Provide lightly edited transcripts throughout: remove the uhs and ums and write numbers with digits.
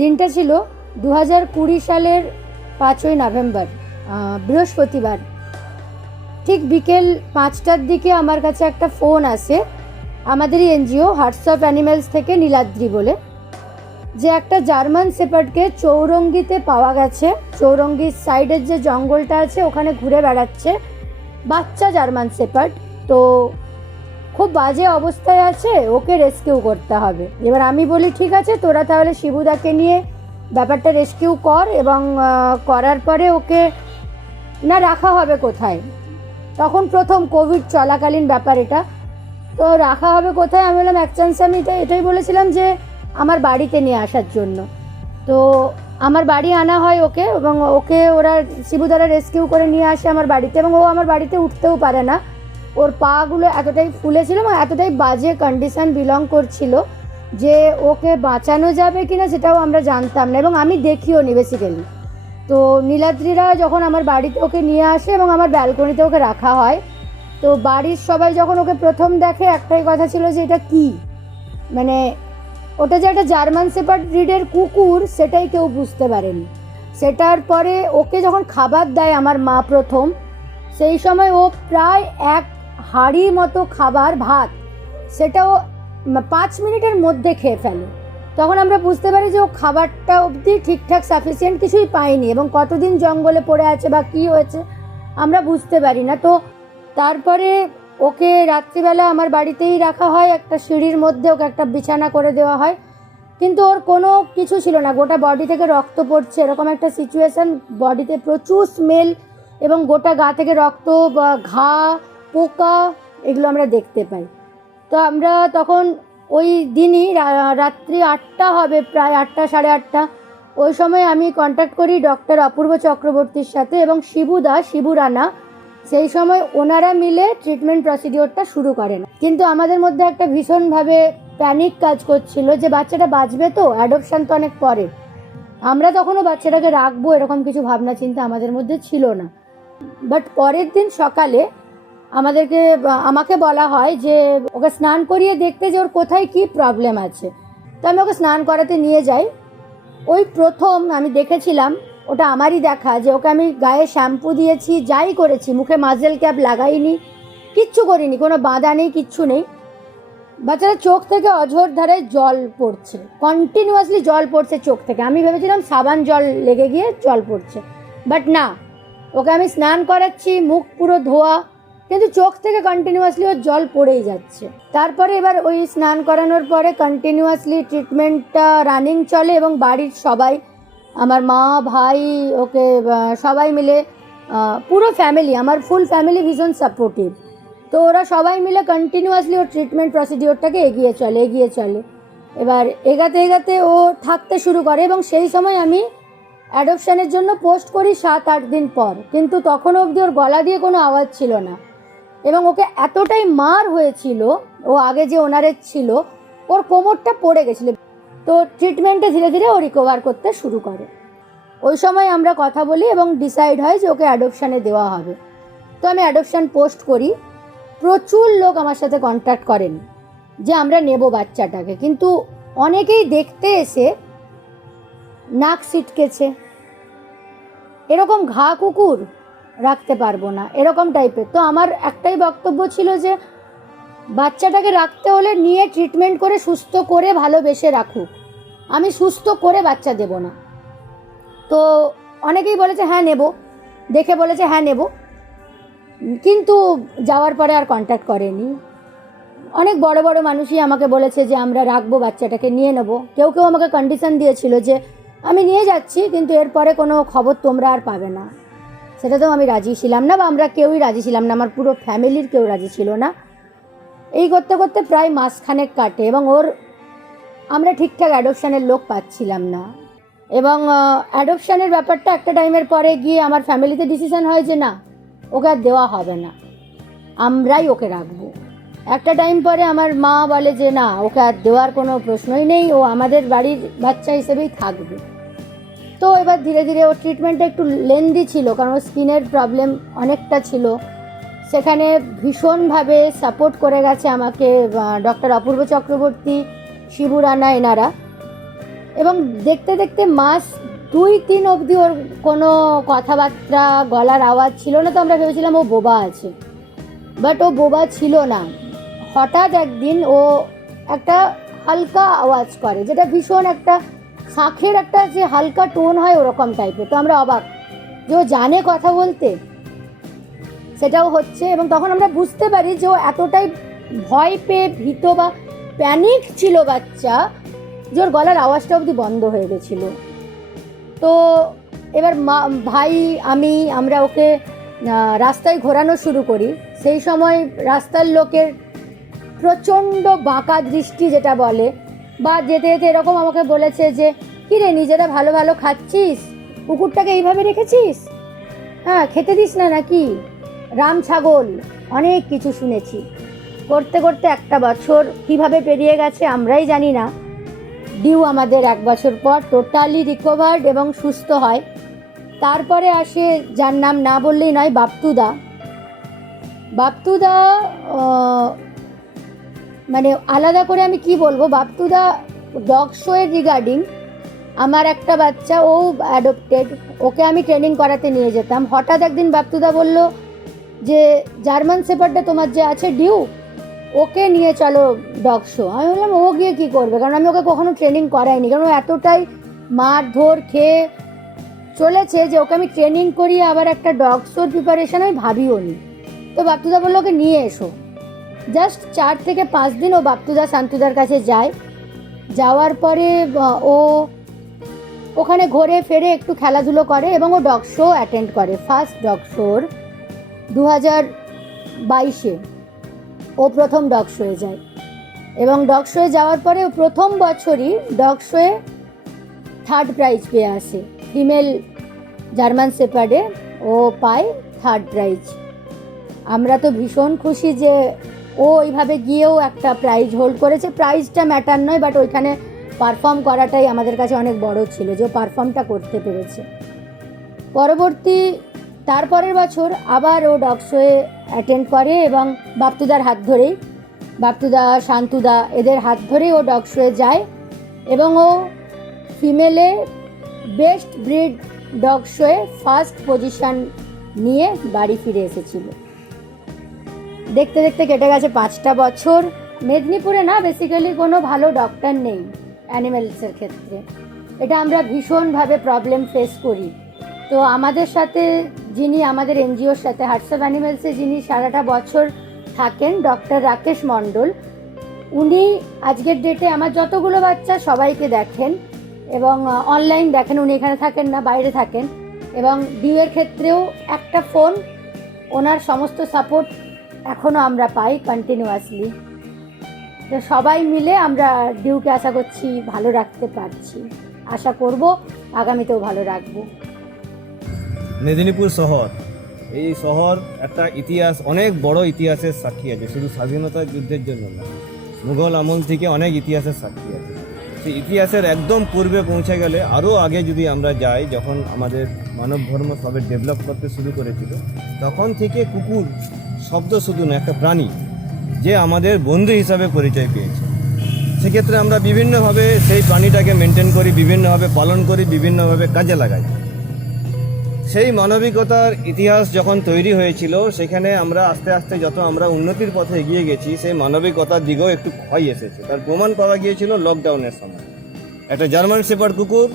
দিনটা ছিল 2020 সালের 5ই নভেম্বর, বৃহস্পতিবার। ঠিক বিকেল 5টার দিকে আমার কাছে একটা ফোন আসে আমাদেরই এনজিও হার্টস অফ অ্যানিমেলস থেকে, নীলাদ্রি বলে, যে একটা জার্মান শেপার্ডকে চৌরঙ্গিতে পাওয়া গেছে। চৌরঙ্গির সাইডের যে জঙ্গলটা আছে ওখানে ঘুরে বেড়াচ্ছে বাচ্চা জার্মান শেপার্ড। তো খুব বাজে অবস্থায় আছে, ওকে রেস্কিউ করতে হবে। এবার আমি বলি ঠিক আছে, তোরা তাহলে শিবুদাকে নিয়ে ব্যাপারটা রেস্কিউ কর, এবং করার পরে ওকে না রাখা হবে কোথায়। তখন প্রথম কোভিড চলাকালীন ব্যাপার এটা, তো রাখা হবে কোথায়। আমি বললাম এক চান্সে আমি এটাই বলেছিলাম যে আমার বাড়িতে নিয়ে আসার জন্য। তো আমার বাড়ি আনা হয় ওকে, এবং ওকে ওরা শিবুদারা রেস্কিউ করে নিয়ে আসে আমার বাড়িতে, এবং ও আমার বাড়িতে উঠতেও পারে না। ওর পাগুলো এতটাই ফুলেছিল এবং এতটাই বাজে কন্ডিশন বিলং করছিল যে ওকে বাঁচানো যাবে কিনা সেটাও আমরা জানতাম না, এবং আমি দেখিও নি বেসিক্যালি। তো নীলাদ্রিরা যখন আমার বাড়িতে ওকে নিয়ে আসে এবং আমার ব্যালকনিতে ওকে রাখা হয়, তো বাড়ির সবাই যখন ওকে প্রথম দেখে একটাই কথা ছিল যে এটা কি, মানে ওটা যে একটা জার্মান শেপার্ড ব্রিডের কুকুর সেটাই কেউ বুঝতে পারেনি। সেটার পরে ওকে যখন খাবার দেয় আমার মা প্রথম, সেই সময় ও প্রায় এক হাঁড়ির মতো খাবার, ভাত, সেটাও 5 মিনিটের মধ্যে খেয়ে ফেলে। তখন আমরা বুঝতে পারি যে ও খাবারটা অবধি ঠিকঠাক সাফিসিয়েন্ট কিছুই পায়নি, এবং কতদিন জঙ্গলে পড়ে আছে বা কী হয়েছে আমরা বুঝতে পারি না। তো তারপরে ওকে রাত্রিবেলা আমার বাড়িতেই রাখা হয়, একটা সিঁড়ির মধ্যে ওকে একটা বিছানা করে দেওয়া হয়, কিন্তু ওর কোনো কিছু ছিল না, গোটা বডি থেকে রক্ত পড়ছে এরকম একটা সিচুয়েশান, বডিতে প্রচুর স্মেল এবং গোটা গা থেকে রক্ত বা ঘা, পোকা, এগুলো আমরা দেখতে পাই। তো আমরা তখন ওই দিনই রাত্রি 8টা হবে, প্রায় 8টা সাড়ে 8টা, ওই সময় আমি কন্ট্যাক্ট করি ডক্টর অপূর্ব চক্রবর্তীর সাথে এবং শিবু রানা। সেই সময় ওনারা মিলে ট্রিটমেন্ট প্রসিডিওরটা শুরু করেন। কিন্তু আমাদের মধ্যে একটা ভীষণভাবে প্যানিক কাজ করছিল যে বাচ্চাটা বাঁচবে তো, অ্যাডপশান তো অনেক পরে, আমরা তখনও বাচ্চাটাকে রাখবো এরকম কিছু ভাবনা চিন্তা আমাদের মধ্যে ছিল না। বাট পরের দিন সকালে আমাকে বলা হয় যে ওকে স্নান করিয়ে দেখতে যে ওর কোথায় কি প্রবলেম আছে। তো আমি ওকে স্নান করাতে নিয়ে যাই। ওই প্রথম আমি দেখেছিলাম, ওটা আমারই দেখা, যে ওকে আমি গায়ে শ্যাম্পু দিয়েছি, যাই করেছি, মুখে মাজেল ক্যাপ লাগাইনি, কিচ্ছু করিনি, কোনো বাঁধা নেই, কিচ্ছু নেই। বাচ্চারা চোখ থেকে অঝোর ধারায় জল পড়ছে, কন্টিনিউয়াসলি জল পড়ছে চোখ থেকে। আমি ভেবেছিলাম সাবান জল লেগে গিয়ে জল পড়ছে, বাট না, ওকে আমি স্নান করাচ্ছি, মুখ পুরো ধোয়া, কিন্তু চোখ থেকে কন্টিনিউয়াসলি ওর জল পড়েই যাচ্ছে। তারপরে এবার ওই স্নান করানোর পরে কন্টিনিউয়াসলি ট্রিটমেন্টটা রানিং চলে, এবং বাড়ির সবাই, আমার মা, ভাই, ওকে সবাই মিলে, পুরো ফ্যামিলি, আমার ফুল ফ্যামিলি ভীষণ সাপোর্টিভ। তো ওরা সবাই মিলে কন্টিনিউয়াসলি ওর ট্রিটমেন্ট প্রসিডিওরটাকে এগিয়ে চলে। এবার এগাতে ও থাকতে শুরু করে, এবং সেই সময় আমি অ্যাডপশানের জন্য পোস্ট করি 7-8 দিন পর, কিন্তু তখনও অবধি ওর গলা দিয়ে কোনো আওয়াজ ছিল না, এবং ওকে এতটাই মার হয়েছিল, ও আগে যে ওনারের ছিল, ওর কোমরটা পড়ে গেছিলো। তো ট্রিটমেন্টে ধীরে ধীরে ও রিকভার করতে শুরু করে। ওই সময় আমরা কথা বলি এবং ডিসাইড হয় যে ওকে অ্যাডপশানে দেওয়া হবে। তো আমি অ্যাডপশান পোস্ট করি, প্রচুর লোক আমার সাথে কন্ট্যাক্ট করেন যে আমরা নেব বাচ্চাটাকে, কিন্তু অনেকেই দেখতে এসে নাক সিটকেছে, এরকম ঘা কুকুর রাখতে পারবো না, এরকম টাইপের। তো আমার একটাই বক্তব্য ছিল যে বাচ্চাটাকে রাখতে হলে নিয়ে ট্রিটমেন্ট করে সুস্থ করে ভালোবেসে রাখুক, আমি সুস্থ করে বাচ্চা দেব না। তো অনেকেই বলেছে হ্যাঁ নেব, দেখে বলেছে হ্যাঁ নেব, কিন্তু যাওয়ার পরে আর কন্ট্যাক্ট করেনি। অনেক বড় বড় মানুষই আমাকে বলেছে যে আমরা রাখবো, বাচ্চাটাকে নিয়ে নেব। কেউ আমাকে কন্ডিশন দিয়েছিল যে আমি নিয়ে যাচ্ছি, কিন্তু এরপরে কোনো খবর তোমরা আর পাবে না। সেটাতেও আমি রাজি ছিলাম না, বা আমরা কেউই রাজি ছিলাম না, আমার পুরো ফ্যামিলির কেউ রাজি ছিল না। এই করতে করতে প্রায় মাসখানেক কাটে, এবং আমরা ঠিকঠাক অ্যাডপশানের লোক পাচ্ছিলাম না, এবং অ্যাডপশানের ব্যাপারটা একটা টাইমের পরে গিয়ে আমার ফ্যামিলিতে ডিসিশন হয় যে না, ওকে আর দেওয়া হবে না, আমরাই ওকে রাখবো। একটা টাইম পরে আমার মা বলে যে না, ওকে আর দেওয়ার কোনো প্রশ্নই নেই, ও আমাদের বাড়ির বাচ্চা হিসেবেই থাকবে। তো এবার ধীরে ধীরে ওর ট্রিটমেন্টটা একটু লেন্দি ছিল, কারণ ওর স্কিনের প্রবলেম অনেকটা ছিল। সেখানে ভীষণভাবে সাপোর্ট করে গেছে আমাকে ডক্টর অপূর্ব চক্রবর্তী, শিবু রানা, এনারা। এবং দেখতে দেখতে মাস 2-3 অবধি ওর কোনো কথাবার্তা, গলার আওয়াজ ছিল না। তো আমরা ভেবেছিলাম ও বোবা আছে, বাট ও বোবা ছিল না। হঠাৎ একদিন ও একটা হালকা আওয়াজ করে, যেটা ভীষণ একটা শাঁখের একটা যে হালকা টোন হয় ওরকম টাইপের। তো আমরা অবাক যে ও জানে কথা বলতে, সেটাও হচ্ছে। এবং তখন আমরা বুঝতে পারি যে ও এতটাই ভয় পেয়ে ভীত বা প্যানিক ছিল বাচ্চা, যে ওর গলার আওয়াজটা অবধি বন্ধ হয়ে গেছিল। তো এবার ভাই আমরা ওকে রাস্তায় ঘোরানো শুরু করি। সেই সময় রাস্তার লোকের প্রচণ্ড বাঁকা দৃষ্টি যেটা বলে, বা যেতে যেতে এরকম আমাকে বলেছে যে কী রে, নিজেরা ভালো ভালো খাচ্ছিস, কুকুরটাকে এইভাবে রেখেছিস, হ্যাঁ খেতে দিস না নাকি, রাম ছাগল, অনেক কিছু শুনেছি। করতে করতে একটা বছর কিভাবে পেরিয়ে গেছে আমরাই জানি না। ডিউ আমাদের 1 বছর পর টোটালি রিকভার্ড এবং সুস্থ হয়। তারপরে আসে, যার নাম না বললেই নয়, বাপ্তুদা। বাপ্তুদা মানে আলাদা করে আমি কি বলবো, বাপ্তুদা ডগ শোয়ের রিগার্ডিং, আমার একটা বাচ্চা, ও অ্যাডপ্টেড, ওকে আমি ট্রেনিং করাতে নিয়ে যেতাম। হঠাৎ একদিন বাপ্তুদা বলল যে জার্মান শেপার্ডটা তোমার যে আছে ডিউ, ওকে নিয়ে চলো ডগ শো। আমি বললাম ও গিয়ে কী করবে, কারণ আমি ওকে কখনো ট্রেনিং করাইনি, কারণ ও এতটাই মারধর খেয়ে চলেছে যে ওকে আমি ট্রেনিং করিয়ে আবার একটা ডগ শোর প্রিপারেশন আমি ভাবিও নি। তো বাপ্তুদা বললো ওকে নিয়ে এসো। জাস্ট 4 থেকে 5 দিন ও বাপ্তুদা শান্তুদার কাছে যায়। যাওয়ার পরে ও ওখানে ঘোরে ফেরে, একটু খেলাধুলো করে এবং ও ডগ শো অ্যাটেন্ড করে। ফার্স্ট ডগ শোর 2022-এ ও প্রথম ডগ শোয়ে যায়। এবং ডগ শোয়ে যাওয়ার পরে প্রথম বছরই ডগ শোয়ে 3rd প্রাইজ পেয়ে আসে। ফিমেল জার্মান শেপার্ডে ও পায় 3rd প্রাইজ। আমরা তো ভীষণ খুশি যে ও ওইভাবে গিয়েও একটা প্রাইজ হোল্ড করেছে। প্রাইজটা ম্যাটার নয়, বাট ওইখানে পারফর্ম করাটাই আমাদের কাছে অনেক বড় ছিল, যে পারফর্মটা করতে পেরেছে। তারপরের বছর আবার ও ডগ শোয়ে অ্যাটেন্ড করে এবং বাপ্তুদার হাত ধরেই, বাপ্তুদা শান্তুদা এদের হাত ধরেই ও ডগ শোয়ে যায় এবং ও ফিমেলে বেস্ট ব্রিড ডগ শোয়ে ফার্স্ট পজিশন নিয়ে বাড়ি ফিরে এসেছিল। দেখতে দেখতে কেটে গেছে 5টা বছর। মেদিনীপুরে না বেসিক্যালি কোনো ভালো ডক্টর নেই অ্যানিমেলসের ক্ষেত্রে, এটা আমরা ভীষণভাবে প্রবলেম ফেস করি। তো আমাদের সাথে যিনি, আমাদের এনজিওর সাথে হার্টস অফ অ্যানিমেলসে যিনি সারাটা বছর থাকেন, ডক্টর রাকেশ মণ্ডল, উনি আজকের ডেটে আমার যতগুলো বাচ্চা সবাইকে দেখেন এবং অনলাইন দেখেন। উনি এখানে থাকেন না, বাইরে থাকেন। এবং ডিউয়ের ক্ষেত্রেও একটা ফোন, ওনার সমস্ত সাপোর্ট এখনও আমরা পাই কন্টিনিউয়াসলি। তো সবাই মিলে আমরা ডিউকে আশা করছি ভালো রাখতে পারছি, আশা করব আগামীতেও ভালো রাখবো। মেদিনীপুর শহর, এই শহর একটা ইতিহাস, অনেক বড় ইতিহাসের সাক্ষী আছে। শুধু স্বাধীনতা যুদ্ধের জন্য না, মুঘল আমল থেকে অনেক ইতিহাসের সাক্ষী আছে। সেই ইতিহাসের একদম পূর্বে পৌঁছে গেলে, আরও আগে যদি আমরা যাই, যখন আমাদের মানব ধর্ম সবে ডেভেলপ করতে শুরু করেছিল, তখন থেকে কুকুর শব্দ শুধু না, একটা প্রাণী যে আমাদের বন্ধু হিসাবে পরিচয় পেয়েছে। সেক্ষেত্রে আমরা বিভিন্নভাবে সেই প্রাণীটাকে মেনটেন করি, বিভিন্নভাবে পালন করি, বিভিন্নভাবে কাজে লাগাই। সেই মানবিকতার ইতিহাস যখন তৈরি হয়েছিল, সেখানে আমরা আস্তে আস্তে যত আমরা উন্নতির পথে এগিয়ে গেছি, সেই মানবিকতার দিকেও একটু ক্ষয় এসেছে। তার প্রমাণ পাওয়া গিয়েছিল লকডাউনের সময়। একটা জার্মান শেপার্ড কুকুর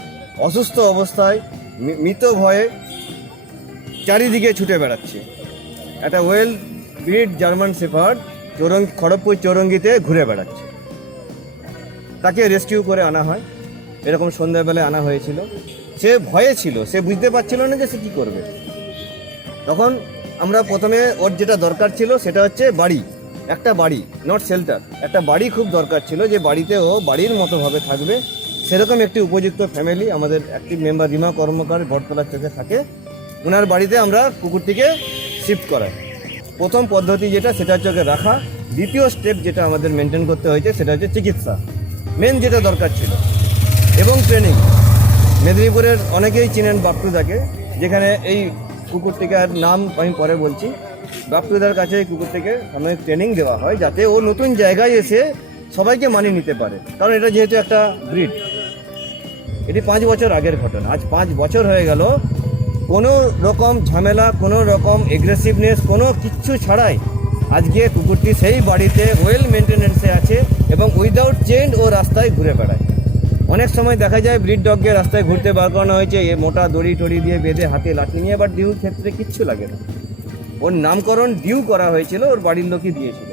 অসুস্থ অবস্থায় মৃত ভয়ে চারিদিকে ছুটে বেড়াচ্ছে। একটা well breed German Shepherd Kharagpur চৌরঙ্গিতে ঘুরে বেড়াচ্ছে। তাকে রেস্কিউ করে আনা হয়, এরকম সন্ধ্যাবেলায় আনা হয়েছিল। সে ভয়ে ছিল, সে বুঝতে পারছিল না যে সে কী করবে। তখন আমরা প্রথমে ওর যেটা দরকার ছিল সেটা হচ্ছে বাড়ি, একটা বাড়ি, নট শেল্টার, একটা বাড়ি খুব দরকার ছিল, যে বাড়িতে ও বাড়ির মতোভাবে থাকবে। সেরকম একটি উপযুক্ত ফ্যামিলি আমাদের অ্যাক্টিভ মেম্বার রিমা কর্মকার বটতলার চোখে থাকে, ওনার বাড়িতে আমরা কুকুরটিকে শিফট করাই। প্রথম পদ্ধতি যেটা, সেটা হচ্ছে ওকে রাখা। দ্বিতীয় স্টেপ যেটা আমাদের মেনটেন করতে হয়েছে সেটা হচ্ছে চিকিৎসা, মেন যেটা দরকার ছিল, এবং ট্রেনিং। মেদিনীপুরের অনেকেই চিনেন বাপ্তুদাকে, যেখানে এই কুকুরটিকার নাম আমি পরে বলছি। বাপ্তুদার কাছে এই কুকুরটিকে অনেক ট্রেনিং দেওয়া হয়, যাতে ও নতুন জায়গায় এসে সবাইকে মানিয়ে নিতে পারে, কারণ এটা যেহেতু একটা ব্রিড। এটি 5 বছর আগের ঘটনা। আজ 5 বছর হয়ে গেল, কোনো রকম ঝামেলা, কোনো রকম এগ্রেসিভনেস, কোনো কিচ্ছু ছাড়াই আজকে কুকুরটি সেই বাড়িতে ওয়েল মেনটেনেন্সে আছে এবং উইদাউট চেইন ও রাস্তায় ঘুরে বেড়ায়। অনেক সময় দেখা যায় ব্রিড ডগকে রাস্তায় ঘুরতে বার করানো হয়েছে এ মোটা দড়ি টড়ি দিয়ে বেঁধে, হাতে লাঠি নিয়ে, বাট ডিউর ক্ষেত্রে কিচ্ছু লাগে না। ওর নামকরণ ডিউ করা হয়েছিল, ওর বাড়ির লোকই দিয়েছিল,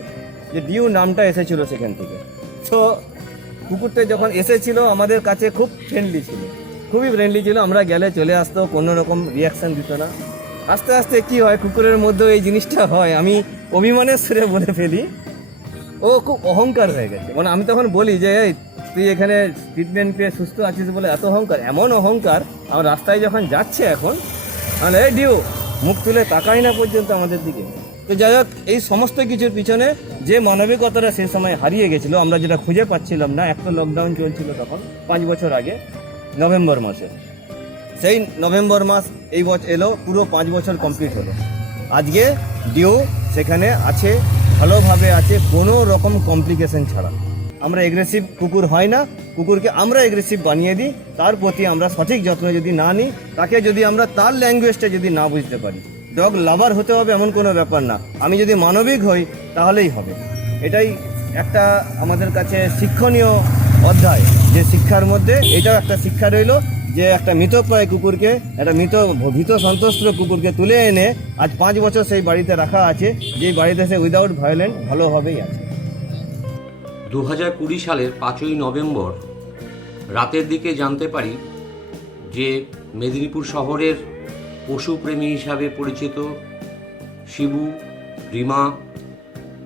যে ডিউ নামটা এসেছিল সেখান থেকে। তো কুকুরটা যখন এসেছিল আমাদের কাছে খুব ফ্রেন্ডলি ছিল, খুবই ফ্রেন্ডলি ছিল। আমরা গেলে চলে আসতো, কোনো রকম রিয়াকশান দিত না। আস্তে আস্তে কি হয়, কুকুরের মধ্যেও এই জিনিসটা হয়, আমি অভিমানের সুরে বলে ফেলি, ও খুব অহংকার হয়ে গেছে। মানে আমি তখন বলি যে এই তুই এখানে ট্রিটমেন্ট পেয়ে সুস্থ আছিস বলে এত অহংকার, এমন অহংকার আমার রাস্তায় যখন যাচ্ছে এখন, মানে এই ডিউ মুখ তুলে তাকাই না পর্যন্ত আমাদের দিকে। তো যাই হোক, এই সমস্ত কিছুর পিছনে যে মানবিকতাটা সেই সময় হারিয়ে গেছিলো, আমরা যেটা খুঁজে পাচ্ছিলাম না, একটা লকডাউন চলছিল তখন 5 বছর আগে নভেম্বর মাসে, সেই নভেম্বর মাস এই বছর এলো, পুরো 5 বছর কমপ্লিট হলো। আজকে ডিউ সেখানে আছে, ভালোভাবে আছে, কোনো রকম কমপ্লিকেশন ছাড়া। আমরা এগ্রেসিভ কুকুর হয় না, কুকুরকে আমরা এগ্রেসিভ বানিয়ে দিই, তার প্রতি আমরা সঠিক যত্ন যদি না নিই, তাকে যদি আমরা তার ল্যাঙ্গুয়েজটা যদি না বুঝতে পারি। ডগ লাভার হতে হবে এমন কোনো ব্যাপার না, আমি যদি মানবিক হই তাহলেই হবে। এটাই একটা আমাদের কাছে শিক্ষণীয় অধ্যায়, যে শিক্ষার মধ্যে এটাও একটা শিক্ষা রইল, যে একটা মৃতপ্রায় কুকুরকে, একটা ভীত সন্ত্রস্ত কুকুরকে তুলে এনে আজ 5 বছর সেই বাড়িতে রাখা আছে, যেই বাড়িতে সে উইদাউট ভায়োলেন্ট ভালোভাবেই আছে। 2020 সালের 5ই নভেম্বর রাতের দিকে জানতে পারি যে মেদিনীপুর শহরের পশুপ্রেমী হিসাবে পরিচিত শিবু, রিমা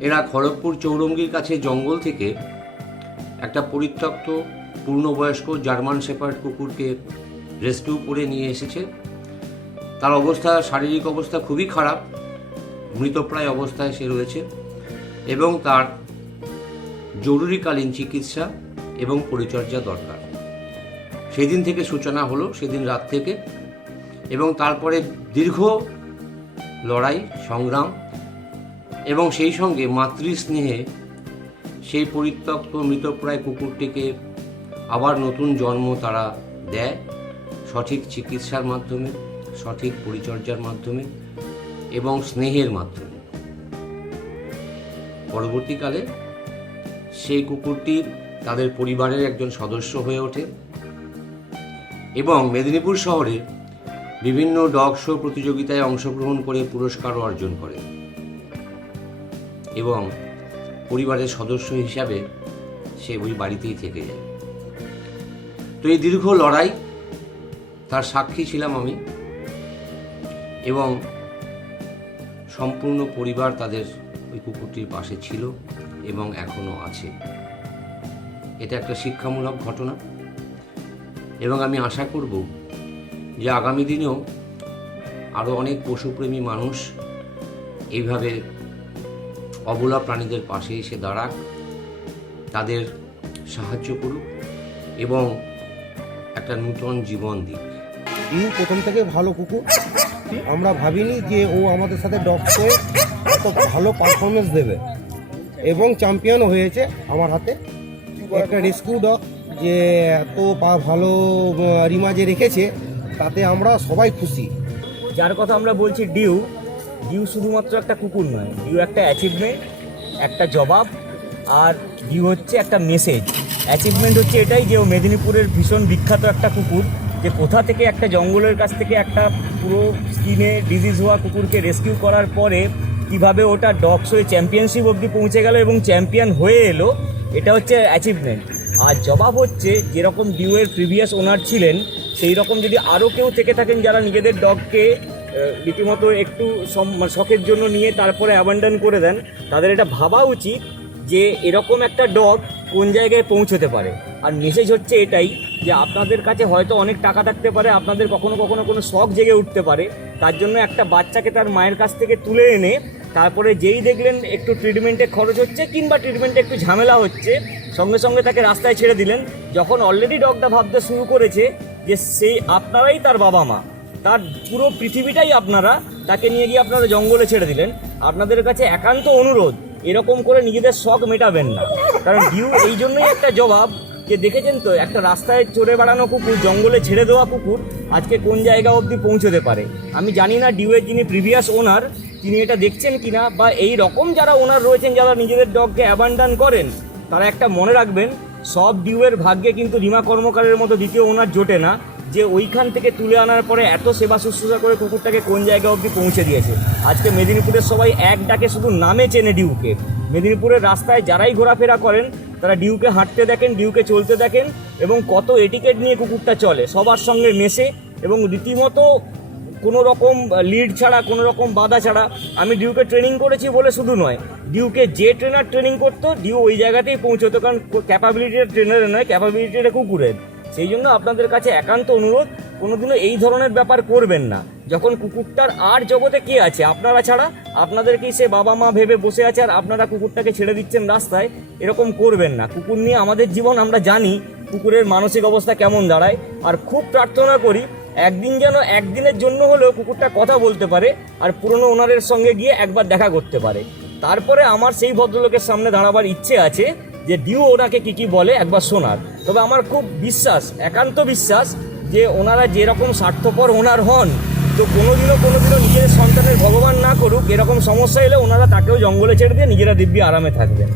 এরা খড়গপুর চৌরঙ্গির কাছে জঙ্গল থেকে একটা পরিত্যক্ত পূর্ণবয়স্ক জার্মান শেপার্ড কুকুরকে রেস্কিউ করে নিয়ে এসেছে। তার অবস্থা, শারীরিক অবস্থা খুবই খারাপ, মৃতপ্রায় অবস্থায় সে রয়েছে এবং তার জরুরিকালীন চিকিৎসা এবং পরিচর্যা দরকার। সেদিন থেকে সূচনা হলো, সেদিন রাত থেকে, এবং তারপরে দীর্ঘ লড়াই সংগ্রাম এবং সেই সঙ্গে মাতৃস্নেহে সেই পরিত্যক্ত মৃতপ্রায় কুকুরটিকে আবার নতুন জন্ম তারা দেয়, সঠিক চিকিৎসার মাধ্যমে, সঠিক পরিচর্যার মাধ্যমে এবং স্নেহের মাধ্যমে। পরবর্তীকালে সেই কুকুরটি তাদের পরিবারের একজন সদস্য হয়ে ওঠে এবং মেদিনীপুর শহরে বিভিন্ন ডগ শো প্রতিযোগিতায় অংশগ্রহণ করে পুরস্কারও অর্জন করে এবং পরিবারের সদস্য হিসাবে সে ওই বাড়িতেই থেকে যায়। তো এই দীর্ঘ লড়াই তার সাক্ষী ছিলাম আমি এবং সম্পূর্ণ পরিবার তাদের ওই কুকুরটির পাশে ছিল এবং এখনও আছে। এটা একটা শিক্ষামূলক ঘটনা এবং আমি আশা করব যে আগামী দিনেও আরও অনেক পশুপ্রেমী মানুষ এইভাবে অবলা প্রাণীদের পাশে এসে দাঁড়াক, তাদের সাহায্য করুক এবং একটা নূতন জীবন দিক। ডিউ প্রথম থেকে ভালো কুকুর, আমরা ভাবিনি যে ও আমাদের সাথে ডগসে এত ভালো পারফরমেন্স দেবে এবং চ্যাম্পিয়নও হয়েছে আমার হাতে। একটা রেস্কিউ ডগ যে এত ভালো রিমা যে রেখেছে, তাতে আমরা সবাই খুশি। যার কথা আমরা বলছি ডিউ শুধুমাত্র একটা কুকুর নয়, ডিউ একটা অ্যাচিভমেন্ট, একটা জবাব, আর ডিউ হচ্ছে একটা মেসেজ। অ্যাচিভমেন্ট হচ্ছে এটাই যে ও মেদিনীপুরের ভীষণ বিখ্যাত একটা কুকুর, যে কোথা থেকে একটা জঙ্গলের কাছ থেকে একটা পুরো স্কিনে ডিজিজ হওয়া কুকুরকে রেস্কিউ করার পরে কিভাবে ওটা ডগস হয়ে চ্যাম্পিয়নশিপ অবধি পৌঁছে গেল এবং চ্যাম্পিয়ন হয়ে এলো, এটা হচ্ছে অ্যাচিভমেন্ট। আর জবাব হচ্ছে যেরকম ডিউয়ের প্রিভিয়াস ওনার ছিলেন, সেই রকম যদি আরও কেউ থেকে থাকেন যারা নিজেদের ডগকে রীতিমতো একটু শখের জন্য নিয়ে তারপরে অ্যাবান্ডন করে দেন, তাদের এটা ভাবা উচিত যে এরকম একটা ডগ কোন জায়গায় পৌঁছতে পারে। আর মেসেজ হচ্ছে এটাই যে আপনাদের কাছে হয়তো অনেক টাকা থাকতে পারে, আপনাদের কখনো কখনো কোনো শখ জেগে উঠতে পারে, তার জন্য একটা বাচ্চাকে তার মায়ের কাছ থেকে তুলে এনে তারপরে যেই দেখলেন একটু ট্রিটমেন্টে খরচ হচ্ছে কিংবা ট্রিটমেন্টে একটু ঝামেলা হচ্ছে, সঙ্গে সঙ্গে তাকে রাস্তায় ছেড়ে দিলেন, যখন অলরেডি ডগটা ভাবতে শুরু করেছে যে সেই আপনারাই তার বাবা মা, তার পুরো পৃথিবীটাই আপনারা, তাকে নিয়ে গিয়ে আপনারা জঙ্গলে ছেড়ে দিলেন। আপনাদের কাছে একান্ত অনুরোধ, এরকম করে নিজেদের শখ মেটাবেন না, কারণ ডিউ এই জন্যই একটা জবাব যে দেখেছেন তো একটা রাস্তায় চড়ে বেড়ানো কুকুর, জঙ্গলে ছেড়ে দেওয়া কুকুর আজকে কোন জায়গা অবধি পৌঁছতে পারে। আমি জানি না ডিউয়ের যিনি প্রিভিয়াস ওনার তিনি এটা দেখছেন কিনা, বা এই রকম যারা ওনার রয়েছেন যারা নিজেদের ডগকে অ্যাবান্ডন করেন, তারা একটা মনে রাখবেন, সব ডিউয়ের ভাগ্যে কিন্তু রিমা কর্মকারের মতো দ্বিতীয় ওনার জোটে না, যে ওইখান থেকে তুলে আনার পরে এত সেবা শুশ্রূষা করে কুকুরটাকে কোন জায়গা অবধি পৌঁছে দিয়েছে। আজকে মেদিনীপুরের সবাই এক ডাকে শুধু নামে চেনে ডিউকে। মেদিনীপুরের রাস্তায় যারাই ঘোরাফেরা করেন তারা ডিউকে হাঁটতে দেখেন, ডিউকে চলতে দেখেন, এবং কত এটিকেট নিয়ে কুকুরটা চলে, সবার সঙ্গে মেশে, এবং রীতিমতো কোনো রকম লিড ছাড়া, কোনো রকম বাধা ছাড়া। আমি ডিউকে ট্রেনিং করেছি বলে শুধু নয়, ডিউকে যে ট্রেনার ট্রেনিং করতো ডিউ ওই জায়গাতেই পৌঁছতো, কারণ ক্যাপাবিলিটির ট্রেনারের নয়, ক্যাপাবিলিটিটা কুকুরের। সেই জন্য আপনাদের কাছে একান্ত অনুরোধ, কোনোদিনও এই ধরনের ব্যাপার করবেন না। যখন কুকুরটার আর জগতে কে আছে আপনারা ছাড়া, আপনাদেরকেই সে বাবা মা ভেবে বসে আছে, আর আপনারা কুকুরটাকে ছেড়ে দিচ্ছেন রাস্তায়, এরকম করবেন না। কুকুর নিয়ে আমাদের জীবন, আমরা জানি কুকুরের মানসিক অবস্থা কেমন দাঁড়ায়। আর খুব প্রার্থনা করি একদিন যেন, একদিনের জন্য হলেও কুকুরটা কথা বলতে পারে, আর পুরনো ওনারের সঙ্গে গিয়ে একবার দেখা করতে পারে। তারপরে আমার সেই ভদ্রলোকের সামনে দাঁড়াবার ইচ্ছে আছে যে ডিউ ওনাকে কী বলে একবার শোনার। তবে আমার খুব বিশ্বাস, একান্ত বিশ্বাস, যে ওনারা যেরকম স্বার্থপর ওনার হন, তো কোনোদিনও নিজের সন্তানের ভগবান না করুক, এরকম সমস্যা এলে ওনারা তাকেও জঙ্গলে ছেড়ে দিয়ে নিজেরা দিব্যি আরামে থাকবেন।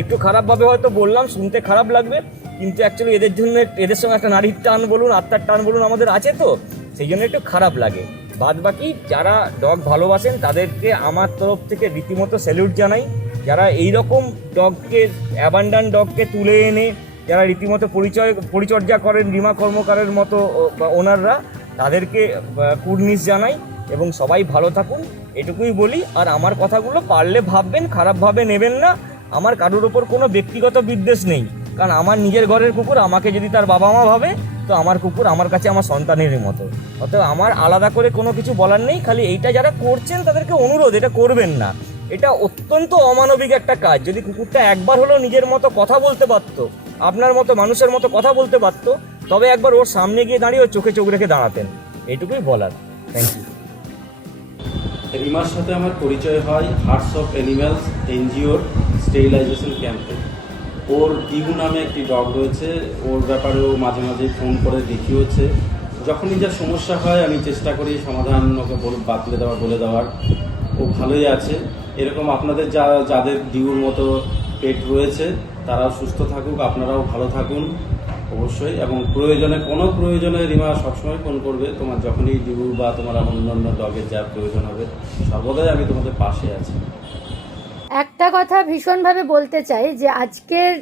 একটু খারাপভাবে হয়তো বললাম, শুনতে খারাপ লাগবে, কিন্তু অ্যাকচুয়ালি এদের জন্য, এদের সঙ্গে একটা নারীর টান বলুন, আত্মার টান বলুন আমাদের আছে, তো সেই জন্য একটু খারাপ লাগে। বাদ বাকি যারা ডগ ভালোবাসেন তাদেরকে আমার তরফ থেকে রীতিমতো স্যালুট জানাই। যারা এইরকম ডগকে, অ্যাবান্ডান ডগকে তুলে এনে যারা রীতিমতো পরিচর্যা করেন রিমা কর্মকারের মতো ওনাররা, তাদেরকে কুর্নিশ জানাই, এবং সবাই ভালো থাকুন এটুকুই বলি। আর আমার কথাগুলো পারলে ভাববেন, খারাপভাবে নেবেন না। আমার কারোর ওপর কোনো ব্যক্তিগত বিদ্বেষ নেই, কারণ আমার নিজের ঘরের কুকুর আমাকে যদি তার বাবা মা ভাবে, তো আমার কুকুর আমার কাছে আমার সন্তানেরই মতো। অতএব আমার আলাদা করে কোনো কিছু বলার নেই। খালি এইটা যারা করছেন তাদেরকে অনুরোধ, এটা করবেন না। এটা অত্যন্ত অমানবিক একটা কাজ। যদি কুকুরটা একবার হলেও নিজের মতো কথা বলতে পারতো, আপনার মতো মানুষের মতো কথা বলতে পারতো, তবে একবার ওর সামনে গিয়ে দাঁড়িয়ে ওর চোখে চোখ রেখে দাঁড়াতেন। এইটুকুই বলার। Thank you. রিমার সাথে আমার পরিচয় হয় হার্টস অফ অ্যানিম্যালস এনজিওর স্টেরিলাইজেশন ক্যাম্পে। ওর ডিউ নামে একটি ডগ রয়েছে, ওর ব্যাপারেও মাঝে মাঝে ফোন করে দেখিয়েছে। যখনই যা সমস্যা হয় আমি চেষ্টা করি সমাধান ওকে বলে দেওয়ার। ও ভালোই আছে। এরকম আপনাদের যাদের ডিউর মতো পেট রয়েছে তারাও সুস্থ থাকুক, আপনারাও ভালো থাকুন অবশ্যই। এবং কোনো প্রয়োজনে রিমা সবসময় ফোন করবে, তোমার যখনই ডিউ বা তোমার অন্যান্য ডগের যা প্রয়োজন হবে, সর্বদাই আমি তোমাদের পাশে আছি। একটা কথা ভীষণভাবে বলতে চাই, যে আজকের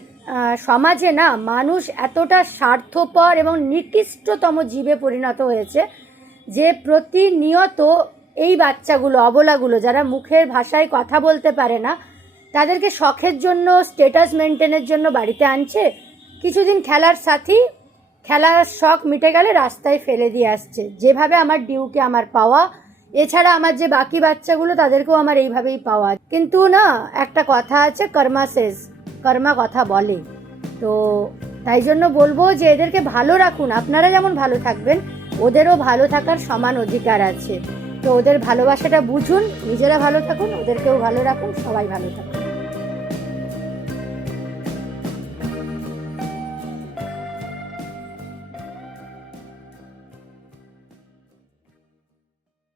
সমাজে না মানুষ এতটা স্বার্থপর এবং নিকৃষ্টতম জীবে পরিণত হয়েছে, যে প্রতিনিয়ত এই বাচ্চাগুলো, অবলাগুলো যারা মুখের ভাষায় কথা বলতে পারে না, তাদেরকে শখের জন্য, স্ট্যাটাস মেনটেনের জন্য বাড়িতে আনছে, কিছুদিন খেলার সাথী, খেলার শখ মিটে গেলে রাস্তায় ফেলে দিয়ে আসছে। যেভাবে আমার ডিউকে আমার পাওয়া, এছাড়া আমার যে বাকি বাচ্চাগুলো তাদেরকেও আমার এইভাবেই পাওয়া। কিন্তু না, একটা কথা আছে, কর্মা সেজ, কর্মা কথা বলে। তো তাই জন্য বলবো যে এদেরকে ভালো রাখুন। আপনারা যেমন ভালো থাকবেন, ওদেরও ভালো থাকার সমান অধিকার আছে। তো ওদের ভালোবাসাটা বুঝুন, নিজেরা ভালো থাকুন, ওদেরকেও ভালো রাখুন, সবাই ভালো থাকুন।